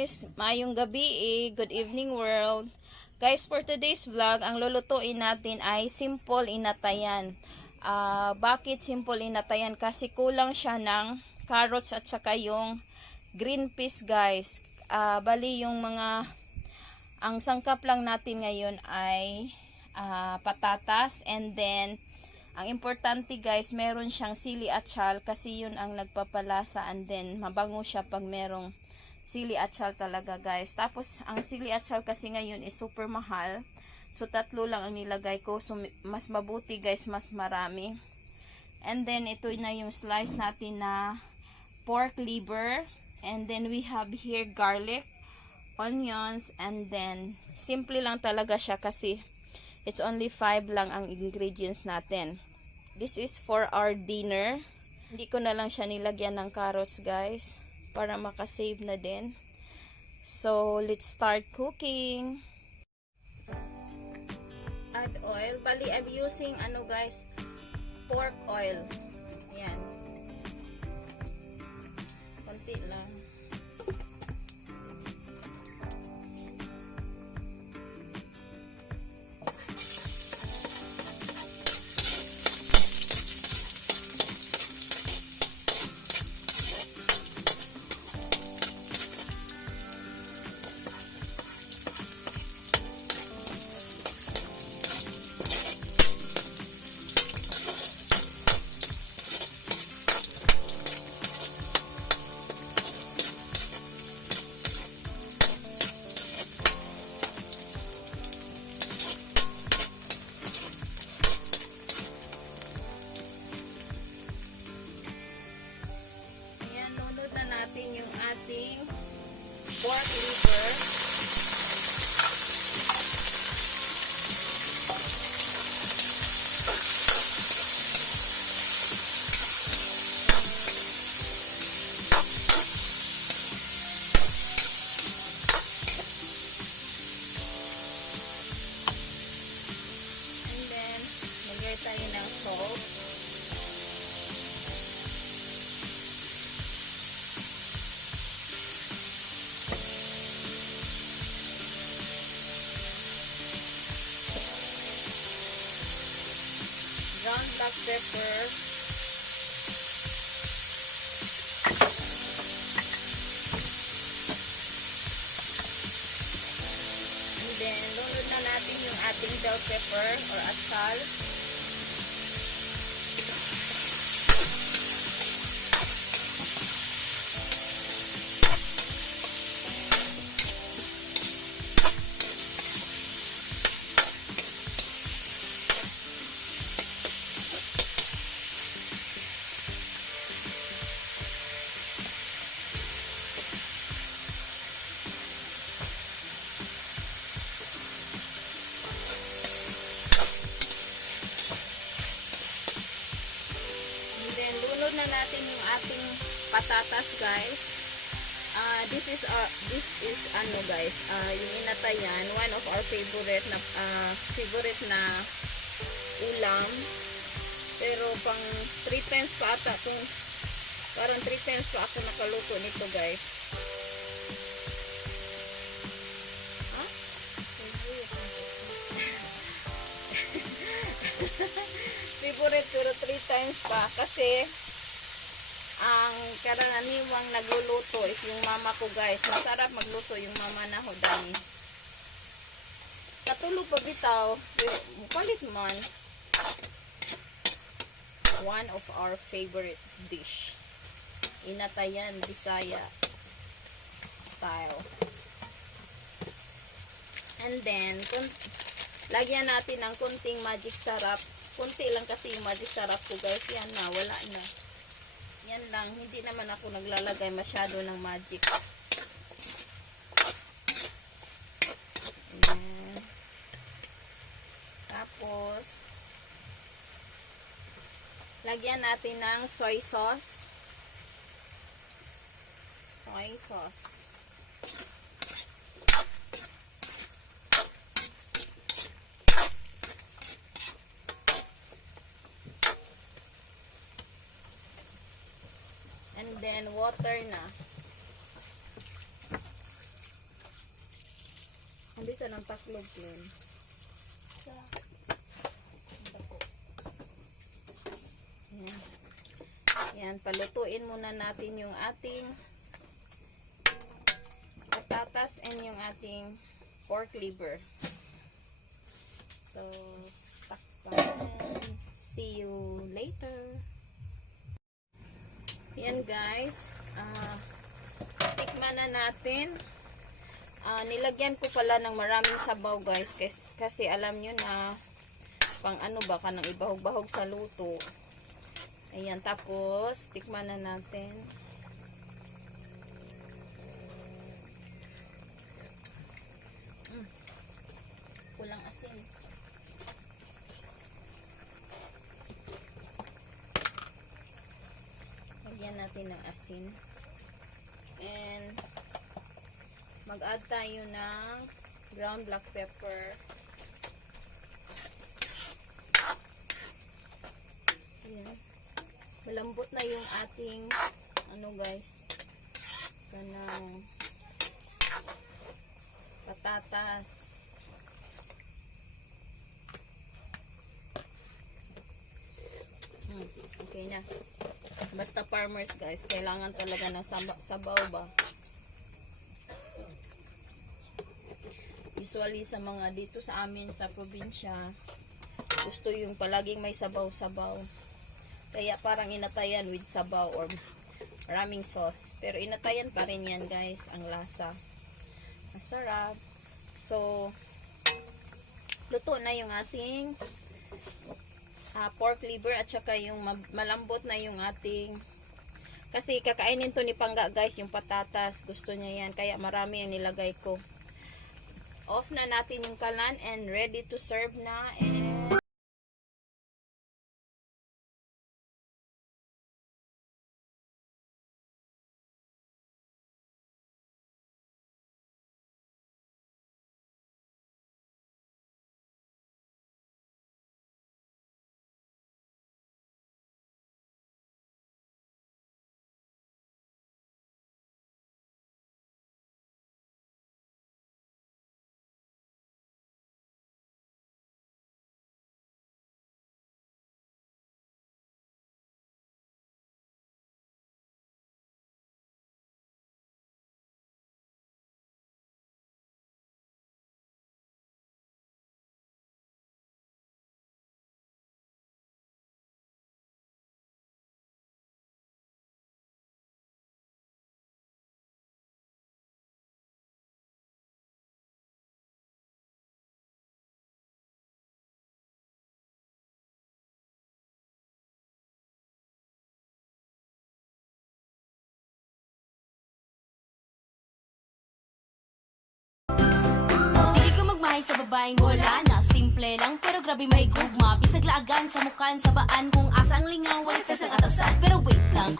guys! Maayong gabi Good evening world! Guys, for today's vlog, ang lulutuin natin ay simple inatayan. Bakit simple inatayan? Kasi kulang siya ng carrots at saka yung green peas guys. Bali yung ang sangkap lang natin ngayon ay patatas, and then ang importante guys, meron siyang sili atsal kasi yun ang nagpapalasa, and then mabango siya pag merong sili atsal talaga guys. Tapos ang sili atsal kasi ngayon is super mahal, so tatlo lang ang nilagay ko, so mas mabuti guys mas marami. And then ito na yung slice natin na pork liver, and then we have here garlic, onions, and then simple lang talaga siya kasi it's only 5 lang ang ingredients natin. This is for our dinner. Hindi ko na lang siya nilagyan ng carrots guys, para makasave na din. So, let's start cooking. Add oil. Bali, I'm using guys, pork oil. Yan. Konti lang. Yung ating pork liver. And then, lagay tayo ng salt. Ground black pepper, and then lunod na natin yung ating bell pepper or atsal. Lunod na natin yung ating patatas guys. This is guys, yung inatayan, one of our favorite na ulam. Pero pang 3 times pa ata kung parang 3 times pa ako nakaluto nito guys. Favorite pero 3 times pa kasi ang karaniwang nagluluto is yung mama ko guys. Masarap magluto yung mama na ho dami. Katulog pa bitaw, mupalit man. One of our favorite dish, inatayan Bisaya style. And then lagyan natin ng kunting magic sarap. Kunti lang kasi yung magic sarap ko guys. Yan na, wala na. Yan lang, hindi naman ako naglalagay masyado ng magic. Ayan. Tapos lagyan natin ng soy sauce. Soy sauce. And then water na. bisa ng taklog yun. Yan. Yan, palutuin muna natin yung ating patatas and yung ating pork liver. So, takpan. See you later. Yan guys, tikman na natin. Nilagyan ko pala ng maraming sabaw guys, kasi alam nyo na pang ano ba ka nang ibahog-bahog sa luto. Ayan, tapos tikman na natin. Kulang asin. Lagyan natin ng asin. And mag-add tayo ng ground black pepper. Ayan. Malambot na yung ating ano guys, kanang patatas. Okay na. Basta farmers guys, kailangan talaga ng sabaw ba. Usually sa mga dito sa amin sa probinsya, gusto yung palaging may sabaw-sabaw. Kaya parang inatayan with sabaw or maraming sauce. Pero inatayan pa rin yan guys, ang lasa. Masarap. So, luto na yung ating pork liver at saka yung malambot na yung ating, kasi kakainin to ni Pangga guys, yung patatas. Gusto niya yan. Kaya marami yung nilagay ko. Off na natin yung kalan and ready to serve na. And Sa babaeng wala na, simple lang pero grabe may gugma. Bisag laagan sa mukan sa baan, kung asa ang lingaw, way fest ang atasan. Pero wait lang,